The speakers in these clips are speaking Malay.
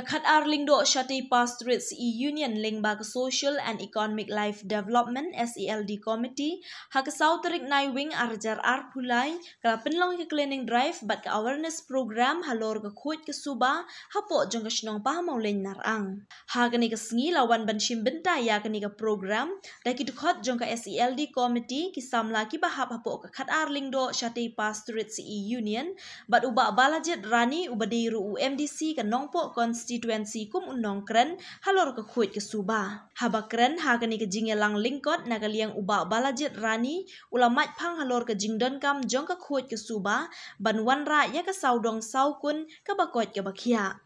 Khad-Ar Lyngdoh Shatei Pastorate Union Lyngdoh Social and Economic Life Development SELD Committee hakasau terik nai wing arjar ar pulai kala Pynlong ke cleaning drive bat ke awareness program halor ke khut ke suba hapo jong ke snong pa mau len narang ha kani ke sengi lawan ban shim benta ya kani ke program da ki khot jong ke SELD Committee ki samla ki bahap hapo ke Khad-Ar Lyngdoh Shatei Pastorate Union bat uba balajet rani ubadiru UMDC ke nongpo constituency kum unong kren halor ke khut ke suba haba kren ha kani ke jingelang lingkot nagaliang uba balajet rani ulamat phang halor ke jingdon kam jong ke khut ke suba ban wan ra ya ke saudong saukun ke bakot ke bakhia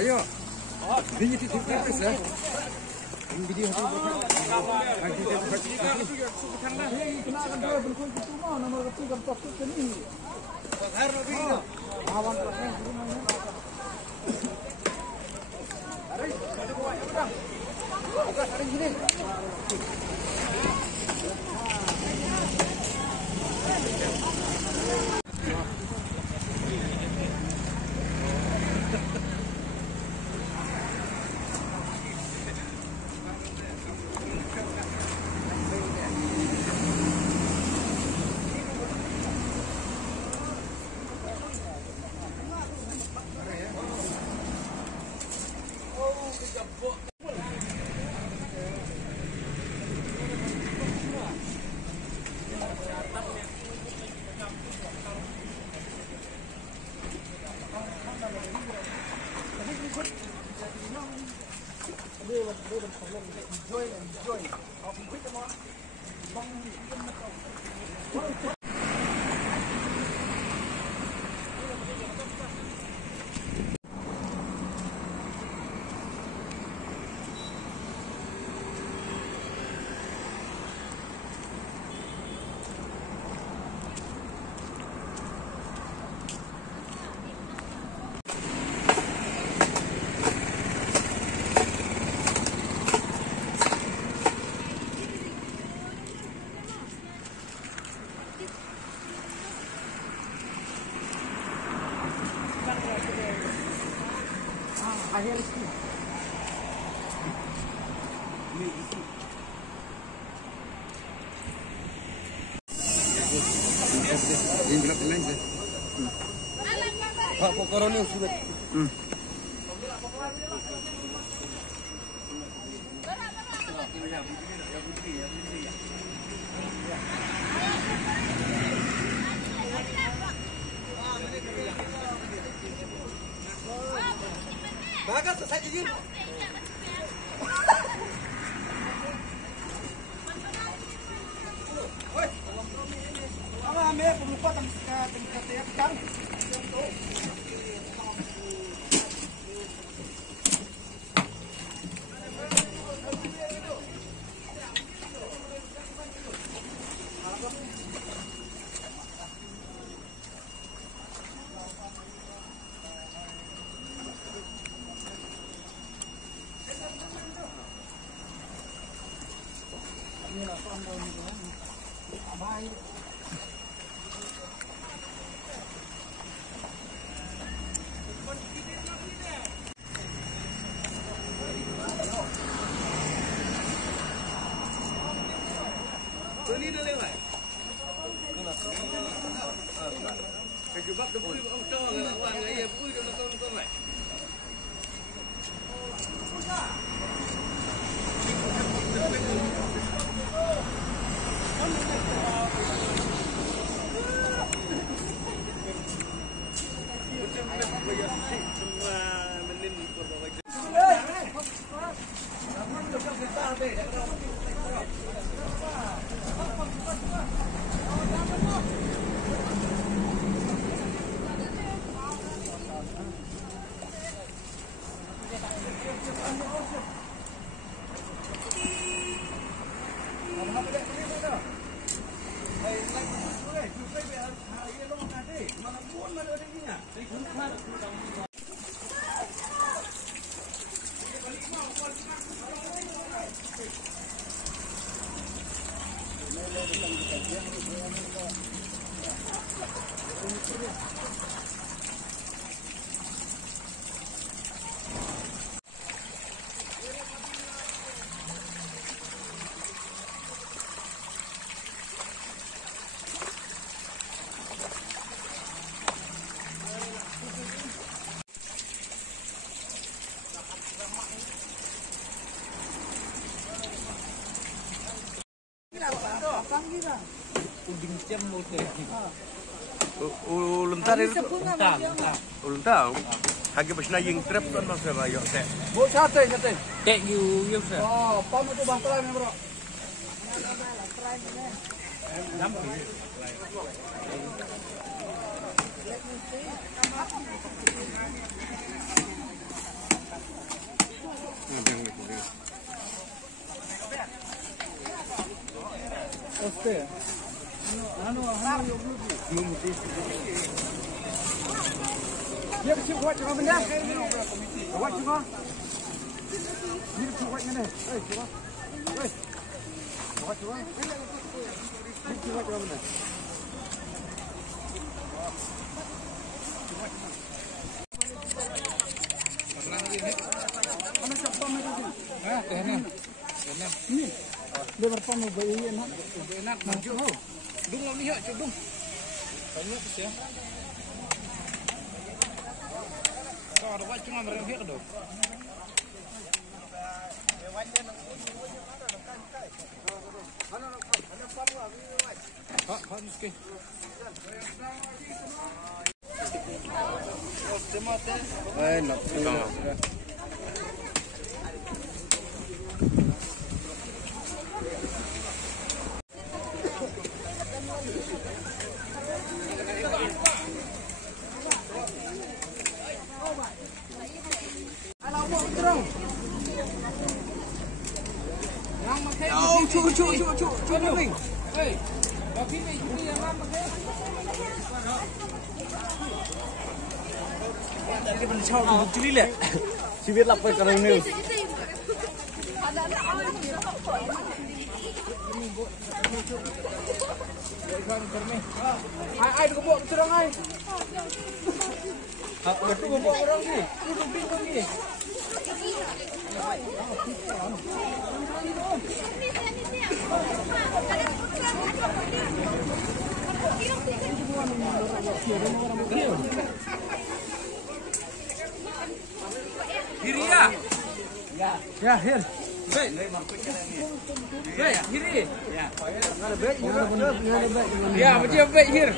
Ayo. Ini titik ya. Ini video Ini gelap lain je. Pak korona sudah. Bagas selesai je. Ini dah lewat. Kejebak depan orang tua dengan orang gaya pui dan kawan-kawan lain. Lentar itu. Lentar. Hagi pasna ying trap kan masa rayo teh. Bu Shatei. Tek you sir. Oh, pam itu bangtrai ni bro. Oke. Anu yuk dulu. Dia kecil kuat juga benda. Kuat juga. Ini kecil kuat mana? Coba. Kuat juga. Ini kecil kuat juga benda. Mana siapa mereka? Kena. Ini. Dia berapa mau BAIEID enak? Enak maju. Dung mau lihat dung. Banyak sih ya. Kalau ada cuma mereka dong. Tapi bencau di Chili le.ชีวิตหลับไปกระไรนึงai được bộ chưa đâu ai được bộ đâu gì được pin không gì Kiri ya? Ya, here. Baik. Baik, kiri. Ya. Ya, macam baik here.